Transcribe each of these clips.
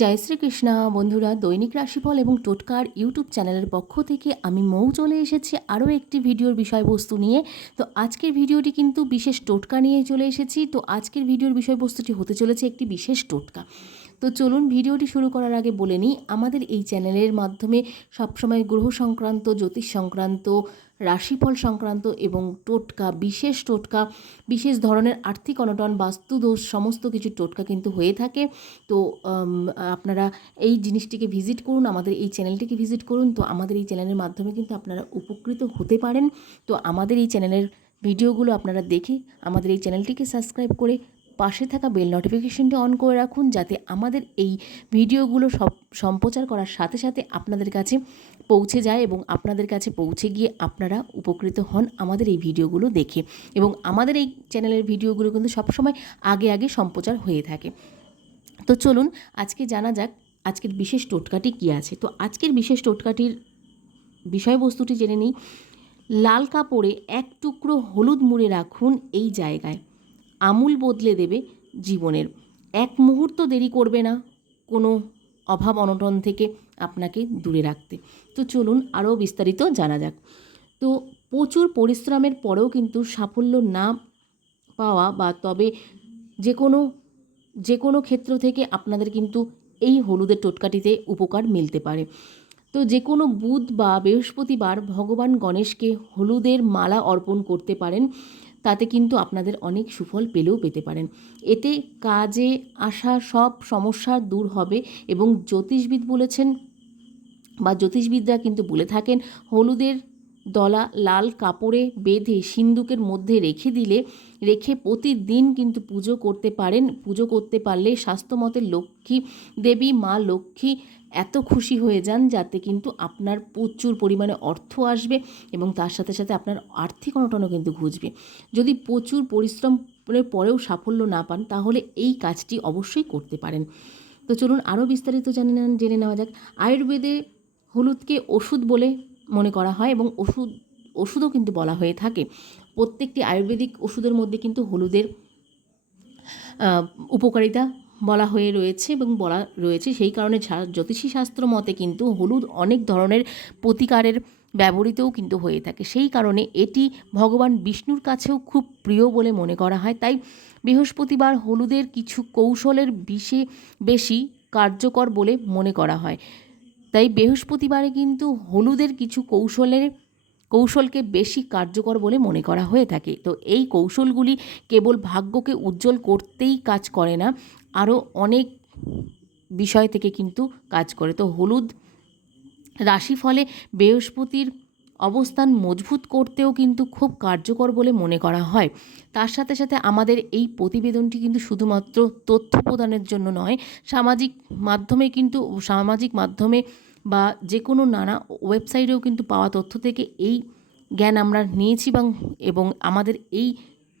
জয় শ্রীকৃষ্ণ। বন্ধুরা, দৈনিক রাশিফল এবং টোটকার ইউটিউব চ্যানেলের পক্ষ থেকে আমি মৌ চলে এসেছি আরও একটি ভিডিওর বিষয়বস্তু নিয়ে। তো আজকের ভিডিওটি কিন্তু বিশেষ টোটকা নিয়ে চলে এসেছি। তো আজকের ভিডিওর বিষয়বস্তুটি হতে চলেছে একটি বিশেষ টোটকা। তো চলুন ভিডিওটি শুরু করার আগে বলে নিই, আমাদের এই চ্যানেলের মাধ্যমে সবসময় গ্রহ সংক্রান্ত, জ্যোতিষ সংক্রান্ত, রাশিফল সংক্রান্ত এবং টোটকা, বিশেষ টোটকা, বিশেষ ধরনের আর্থিক অনটন, বাস্তুদোষ, সমস্ত কিছু টোটকা কিন্তু হয়ে থাকে। তো আপনারা এই জিনিসটিকে ভিজিট করুন, আমাদের এই চ্যানেলটিকে ভিজিট করুন। তো, আমাদের এই চ্যানেলের মাধ্যমে কিন্তু আপনারা উপকৃত হতে পারেন। তো, আমাদের এই চ্যানেলের ভিডিওগুলো আপনারা দেখে আমাদের এই চ্যানেলটিকে সাবস্ক্রাইব করে পাশে থাকা বেল নোটিফিকেশনটি অন করে রাখুন যাতে আমাদের এই ভিডিওগুলো সব সম্প্রচার করার সাথে সাথে আপনাদের কাছে পৌঁছে যায় এবং আপনাদের কাছে পৌঁছে গিয়ে আপনারা উপকৃত হন আমাদের এই ভিডিওগুলো দেখে এবং আমাদের এই চ্যানেলের ভিডিওগুলো কিন্তু সবসময় আগে আগে সম্প্রচার হয়ে থাকে। তো চলুন আজকে জানা যাক আজকের বিশেষ টোটকাটি কী আছে। তো আজকের বিশেষ টোটকাটির বিষয়বস্তুটি জেনে নিই। লাল কাপড়ে এক টুকরো হলুদ মুড়ে রাখুন এই জায়গায়। আমূল বদলে দেবে জীবনের। এক মুহূর্ত দেরি করবে না কোনো অভাব অনটন থেকে আপনাকে দূরে রাখতে। তো চলুন আরও বিস্তারিত জানা যাক। তো প্রচুর পরিশ্রমের পরেও কিন্তু সাফল্য না পাওয়া বা তবে যে কোনো যে কোনো ক্ষেত্র থেকে আপনাদের কিন্তু এই হলুদের টোটকাটিতে উপকার মিলতে পারে। তো যে কোনো বুধ বা বৃহস্পতিবার ভগবান গণেশকে হলুদের মালা অর্পণ করতে পারেন। তাতে কিন্তু আপনাদের অনেক সুফল পেলেও পেতে পারেন। এতে কাজে আসা সব সমস্যা দূর হবে এবং জ্যোতিষবিদ বলেছেন বা জ্যোতিষবিদরা কিন্তু বলে থাকেন, হলুদের দলা লাল কাপড়ে বেঁধে সিন্দুকের মধ্যে রেখে দিলে, রেখে প্রতিদিন কিন্তু পুজো করতে পারেন, পুজো করতে পারলে স্বাস্থ্যমতে লক্ষ্মী দেবী, মা লক্ষ্মী এত খুশি হয়ে যান যাতে কিন্তু আপনার প্রচুর পরিমাণে অর্থ আসবে এবং তার সাথে সাথে আপনার আর্থিক অনটনও কিন্তু ঘুচবে। যদি প্রচুর পরিশ্রমের পরেও সাফল্য না পান, তাহলে এই কাজটি অবশ্যই করতে পারেন। তো চলুন আরও বিস্তারিত জানে নেন, জেনে নেওয়া যাক। আয়ুর্বেদে হলুদকে ওষুধ বলে মনে করা হয় এবং ওষুধ, ওষুধও কিন্তু বলা হয়ে থাকে। প্রত্যেকটি আয়ুর্বেদিক ওষুধের মধ্যে কিন্তু হলুদের উপকারিতা বলা হয়ে রয়েছে এবং বলা রয়েছে। সেই কারণে জ্যোতিষী শাস্ত্র মতে কিন্তু হলুদ অনেক ধরনের প্রতিকারের ব্যবহৃতও কিন্তু হয়ে থাকে। সেই কারণে এটি ভগবান বিষ্ণুর কাছেও খুব প্রিয় বলে মনে করা হয়। তাই বৃহস্পতিবার হলুদের কিছু কৌশলের বিষে, বেশি কার্যকর বলে মনে করা হয়। তাই বৃহস্পতিবারে কিন্তু হলুদের কিছু কৌশলের, কৌশলকে বেশি কার্যকর বলে মনে করা হয়ে থাকে। তো এই কৌশলগুলি কেবল ভাগ্যকে উজ্জ্বল করতেই কাজ করে না, আরও অনেক বিষয় থেকে কিন্তু কাজ করে। তো হলুদ রাশিফলে বৃহস্পতির অবস্থান মজবুত করতেও কিন্তু খুব কার্যকর বলে মনে করা হয়। তার সাথে সাথে আমাদের এই প্রতিবেদনটি কিন্তু শুধুমাত্র তথ্য প্রদানের জন্য নয়, সামাজিক মাধ্যমে কিন্তু, সামাজিক মাধ্যমে বা যে কোনো নানা ওয়েবসাইটেও কিন্তু পাওয়া তথ্য থেকে এই জ্ঞান আমরা নিয়েছি এবং এবং আমাদের এই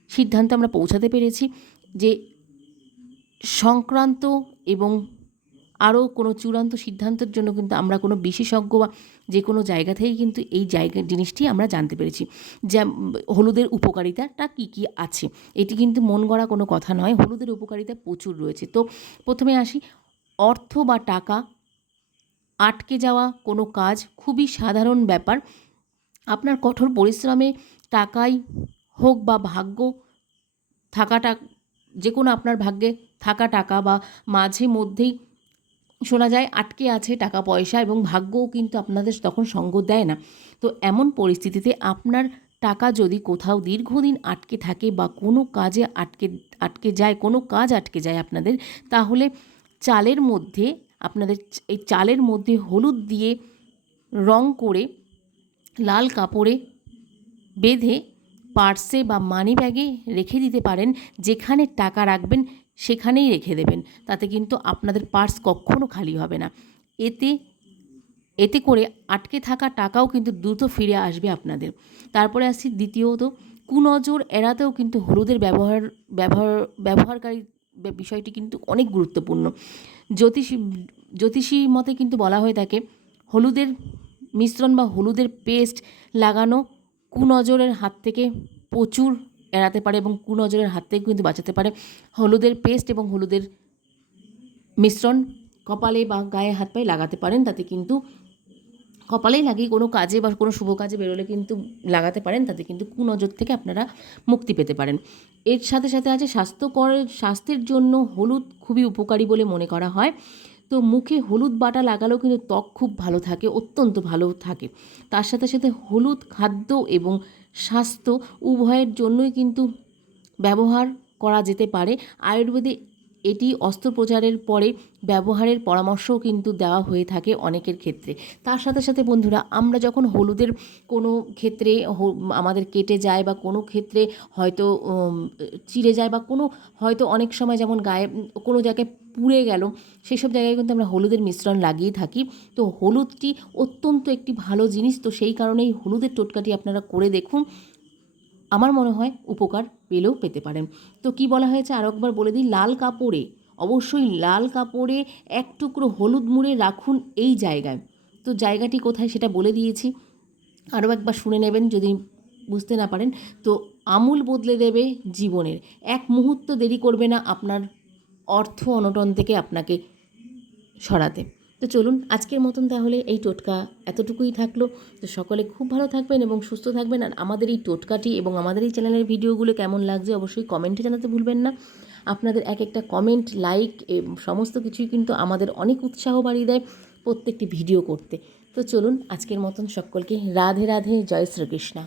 সিদ্ধান্তে আমরা পৌঁছাতে পেরেছি যে সংক্রান্ত এবং আরও কোনো চূড়ান্ত সিদ্ধান্তের জন্য কিন্তু আমরা কোনো বিশেষজ্ঞ বা যে কোনো জায়গা থেকে কিন্তু এই জায়গা, জিনিসটি আমরা জানতে পেরেছি। যে হলুদের উপকারিতাটা কী কী আছে? এটি কিন্তু মন গড়া কোনো কথা নয়, হলুদের উপকারিতা প্রচুর রয়েছে। তো প্রথমে আসি, অর্থ বা টাকা আটকে যাওয়া কোনো কাজ খুবই সাধারণ ব্যাপার। আপনার কঠোর পরিশ্রমে টাকাই হোক বা ভাগ্য, থাকাটা, যে কোনো আপনার ভাগ্যে থাকা টাকা বা মাঝে মধ্যেই শোনা যায়, আটকে আছে টাকা পয়সা এবং ভাগ্যও কিন্তু আপনাদের তখন সঙ্গ দেয় না। তো এমন পরিস্থিতিতে আপনার টাকা যদি কোথাও দীর্ঘদিন আটকে থাকে বা কোনো কাজে আটকে আটকে যায়, কোনো কাজ আটকে যায় আপনাদের, তাহলে চালের মধ্যে আপনাদের এই চালের মধ্যে হলুদ দিয়ে রং করে লাল কাপড়ে বেঁধে পার্সে বা মানি ব্যাগে রেখে দিতে পারেন, যেখানে টাকা রাখবেন সেখানেই রেখে দেবেন। তাতে কিন্তু আপনাদের পার্স কখনো খালি হবে না। এতে এতে করে আটকে থাকা টাকাও কিন্তু দ্রুত ফিরে আসবে আপনাদের। তারপরে আসছি দ্বিতীয়ত, কুনজর এড়াতেও কিন্তু হলুদের ব্যবহার ব্যবহার, ব্যবহারকারী বিষয়টি কিন্তু অনেক গুরুত্বপূর্ণ। জ্যোতিষী জ্যোতিষী মতে কিন্তু বলা হয়ে থাকে, হলুদের মিশ্রণ বা হলুদের পেস্ট লাগানো কুনজরের হাত থেকে প্রচুর এড়াতে পারে এবং কুনজরের হাত থেকে কিন্তু বাঁচাতে পারে। হলুদের পেস্ট এবং হলুদের মিশ্রণ কপালে বা গায়ে হাত পায়ে লাগাতে পারেন, তাতে কিন্তু কপালেই লাগিয়ে কোনো কাজে বা কোনো শুভ কাজে বেরোলে কিন্তু লাগাতে পারেন, তাতে কিন্তু কুনজর থেকে আপনারা মুক্তি পেতে পারেন। এর সাথে সাথে আছে স্বাস্থ্যকর, স্বাস্থ্যের জন্য হলুদ খুবই উপকারী বলে মনে করা হয়। তো মুখে হলুদ বাটা লাগালেও কিন্তু ত্বক খুব ভালো থাকে, অত্যন্ত ভালো থাকে। তার সাথে সাথে হলুদ খাদ্য এবং স্বাস্থ্য উভয়ের জন্যই কিন্তু ব্যবহার করা যেতে পারে। আয়ুর্বেদে এটি অস্ত্রোপচারের পরে ব্যবহারের পরামর্শও কিন্তু দেওয়া হয়ে থাকে অনেকের ক্ষেত্রে। তার সাথে সাথে বন্ধুরা, আমরা যখন হলুদের কোনো ক্ষেত্রে আমাদের কেটে যায় বা কোনো ক্ষেত্রে হয়তো চিড়ে যায় বা কোনো, হয়তো অনেক সময় যেমন গায়ে, কোনো জায়গায় পুড়ে গেল, সেসব জায়গায় কিন্তু আমরা হলুদের মিশ্রণ লাগিয়ে থাকি। তো হলুদটি অত্যন্ত একটি ভালো জিনিস। তো সেই কারণেই হলুদের টোটকাটি আপনারা করে দেখুন। আমার মনে হয় উপকার পেলেও পেতে পারেন। তো কি বলা হয়েছে? আরও একবার বলে দিই, লাল কাপড়ে, অবশ্যই লাল কাপড়ে এক টুকরো হলুদ মুড়ে রাখুন এই জায়গায়। তো জায়গাটি কোথায় সেটা বলে দিয়েছি। আরও একবার শুনে নেবেন যদি বুঝতে না পারেন। তো আমূল বদলে দেবে জীবনের। এক মুহূর্ত দেরি করবে না আপনার অর্থ অনটন থেকে আপনাকে সরাতে। তো চলুন আজকের মতন তাহলে এই টোটকা এতটুকুই থাকল। তো সকলে খুব ভালো থাকবেন এবং সুস্থ থাকবেন। আর আমাদের এই টোটকাটি এবং আমাদের এই চ্যানেলের ভিডিওগুলো কেমন লাগছে অবশ্যই কমেন্টে জানাতে ভুলবেন না। আপনাদের এক একটা কমেন্ট, লাইক সমস্ত কিছুই কিন্তু আমাদের অনেক উৎসাহ বাড়িয়ে দেয় প্রত্যেকটি ভিডিও করতে। তো চলুন আজকের মতন সকলকে রাধে রাধে, জয় শ্রীকৃষ্ণা।